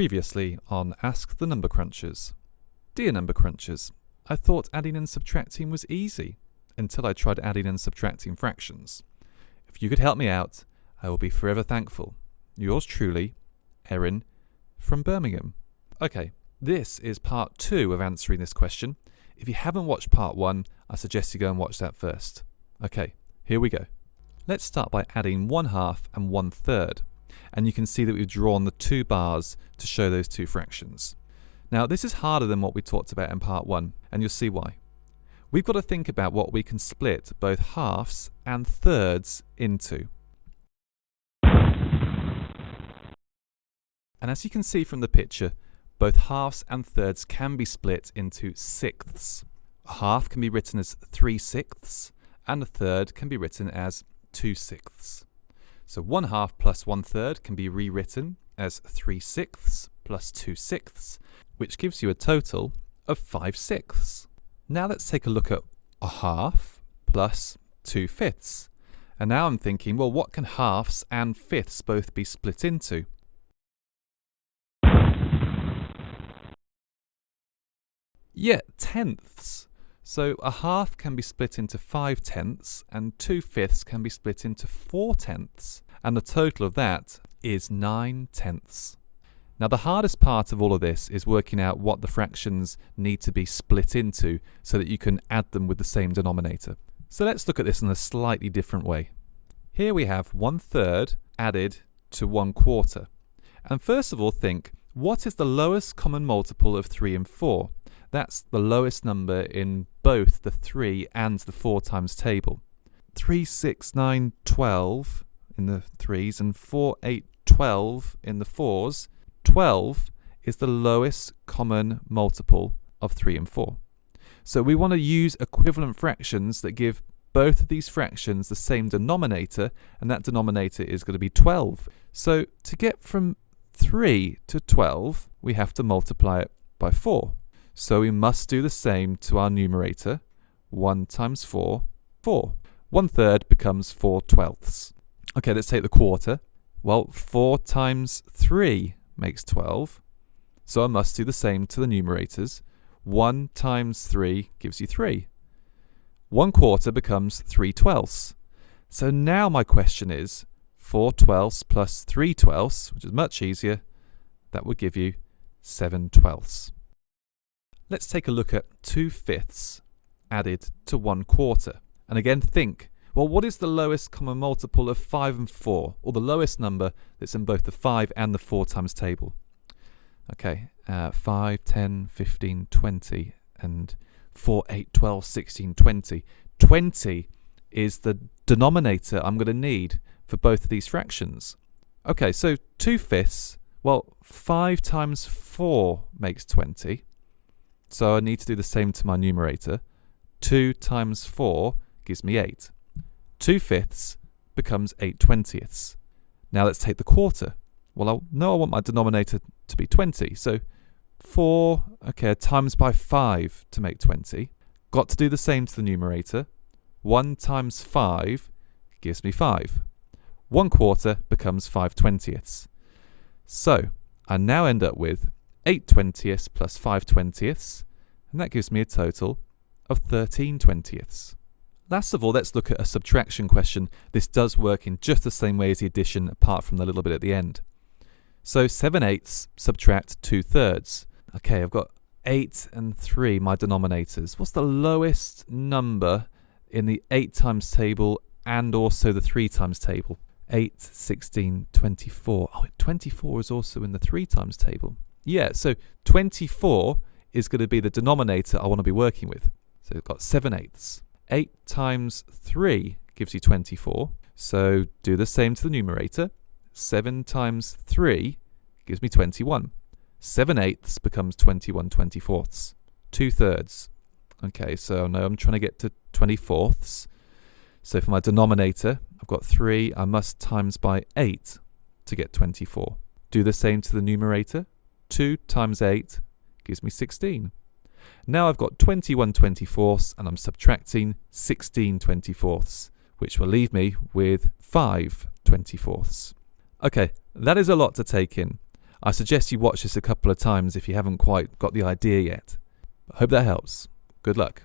Previously on Ask the Number Crunchers. Dear Number Crunchers, I thought adding and subtracting was easy until I tried adding and subtracting fractions. If you could help me out, I will be forever thankful. Yours truly, Erin from Birmingham. Okay, this is part 2 of answering this question. If you haven't watched part 1, I suggest you go and watch that first. Okay, here we go. Let's start by adding 1/2 and 1/3. And you can see that we've drawn the 2 bars to show those 2 fractions. Now this is harder than what we talked about in part 1, and you'll see why. We've got to think about what we can split both halves and thirds into. And as you can see from the picture, both halves and thirds can be split into sixths. A half can be written as 3/6, and a third can be written as 2/6. So 1/2 plus 1/3 can be rewritten as 3/6 plus 2/6, which gives you a total of 5/6. Now let's take a look at a half plus 2/5. And now I'm thinking, well, what can halves and fifths both be split into? Yeah, tenths. So a half can be split into 5/10, and 2/5 can be split into 4/10, and the total of that is 9/10. Now the hardest part of all of this is working out what the fractions need to be split into so that you can add them with the same denominator. So let's look at this in a slightly different way. Here we have 1/3 added to 1/4. And first of all think, what is the lowest common multiple of 3 and 4? That's the lowest number in both the 3 and the 4 times table. 3, 6, 9, 12 in the 3s and 4, 8, 12 in the 4s. 12 is the lowest common multiple of 3 and 4. So we want to use equivalent fractions that give both of these fractions the same denominator, and that denominator is going to be 12. So to get from 3 to 12, we have to multiply it by 4. So we must do the same to our numerator. 1 times 4, 4. 1/3 becomes 4/12. Okay, let's take the quarter. Well, 4 times 3 makes 12. So I must do the same to the numerators. 1 times 3 gives you 3. 1/4 becomes 3/12. So now my question is 4/12 plus 3/12, which is much easier. That would give you 7/12. Let's take a look at 2/5 added to 1/4. And again think, well, what is the lowest common multiple of 5 and 4? Or the lowest number that's in both the 5 and the 4 times table? Okay, 5, 10, 15, 20, and 4, 8, 12, 16, 20. 20 is the denominator I'm going to need for both of these fractions. Okay, so 2/5, well, 5 times 4 makes 20. So I need to do the same to my numerator. 2 times 4 gives me 8. 2/5 becomes 8/20. Now let's take the quarter. Well, I want my denominator to be 20. So 4, okay, times by 5 to make 20. Got to do the same to the numerator. 1 times 5 gives me 5. 1/4 becomes 5/20. So I now end up with 8/20 plus 5/20, and that gives me a total of 13/20. Last of all, let's look at a subtraction question. This does work in just the same way as the addition, apart from the little bit at the end. So 7/8 subtract 2/3. Okay, I've got 8 and 3, my denominators. What's the lowest number in the 8 times table and also the 3 times table? 8, 16, 24. Oh, 24 is also in the 3 times table. Yeah, so 24 is going to be the denominator I want to be working with. So we've got 7/8. 8 times 3 gives you 24. So do the same to the numerator. 7 times 3 gives me 21. 7/8 becomes 21/24. 2/3. Okay, so now I'm trying to get to 24ths. So for my denominator, I've got 3. I must times by 8 to get 24. Do the same to the numerator. 2 times 8 gives me 16. Now I've got 21/24, and I'm subtracting 16/24, which will leave me with 5/24. Okay, that is a lot to take in. I suggest you watch this a couple of times if you haven't quite got the idea yet. Hope that helps. Good luck.